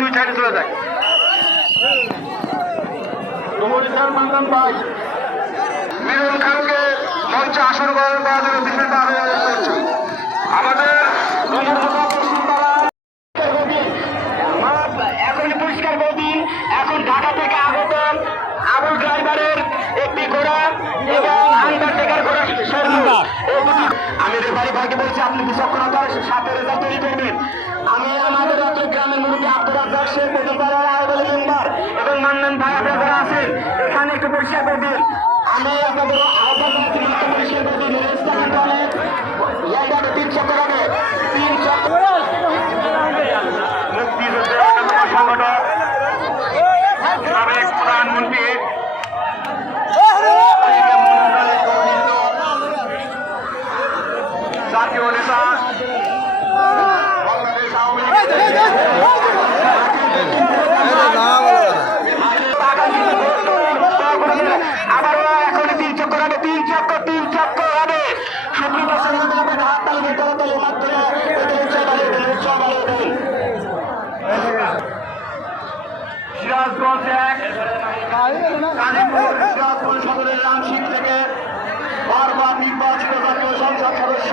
দুই সাইডে চলে যায় মান্দান ভাই মিলন খানকে মঞ্চে আসন গ্রহণ করার জন্য বিশেষ আবেদন করছি। আমাদের এখন পরিষ্কার বদিন এখন ঢাকা থেকে আগত আবুল ড্রাইভারের একটি ঘোড়া এবং আন্ডারটেকার ঘোড়া আমি রেফারি ভাইকে বলছি আপনি বিচক্ষণতার সাথে রেজাল্ট তৈরি করবেন। আমি আমাদের গ্রামের মুরব্বী আব্দুল রাজ্জাক শেখ মেম্বার এবং মান্নান ভাই আপনারা যারা আছেন এখানে একটু পরিষ্কার করে দিন। আমি আপনাদের আহ্বান করছি পরিষ্কার করে দিন। তিন চক্কর হবে, তিন চক্কর মুক্তিযুদ্ধের সংগঠক সাবেক প্রধানমন্ত্রী জাতীয় নেতা বাংলাদেশ আওয়ামী আবারও এখন তিন চক্কর হবে, তিন চক্কর হবে। সুপ্রিয় হাত তালিকা করতালির মাধ্যমে সিরাজগঞ্জ এক কালীপুর সিরাজগঞ্জ সদরের রামশিক থেকে বারবার নির্বাচিত জাতীয় সংসদ সদস্য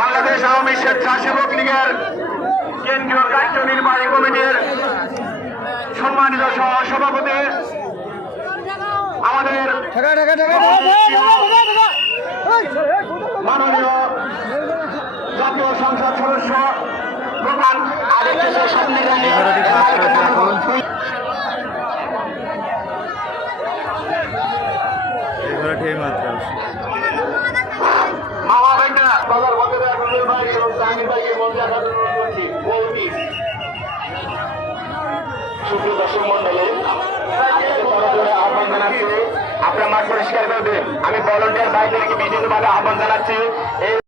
বাংলাদেশ আওয়ামী স্বেচ্ছাসেবক লীগের কেন্দ্রীয় কার্যনির্বাহী কমিটির সম্মানিত সভাপতি আমাদের মাননীয় জাতীয় সংসদ সদস্য প্রধান আরেকটা সামনে মামা ভাইটা বাজার বন্ধ ভাই এবং জাহাঙ্গীর ভাইকে মঞ্চে আসার জন্য করছি। সুপ্রিয় দর্শক মন্ডলী আহ্বান জানাচ্ছি আপনার মাঠ পরিষ্কার করবেন। আমি ভলান্টিয়ার ভাইদেরকে বিশেষভাবে আহ্বান জানাচ্ছি এই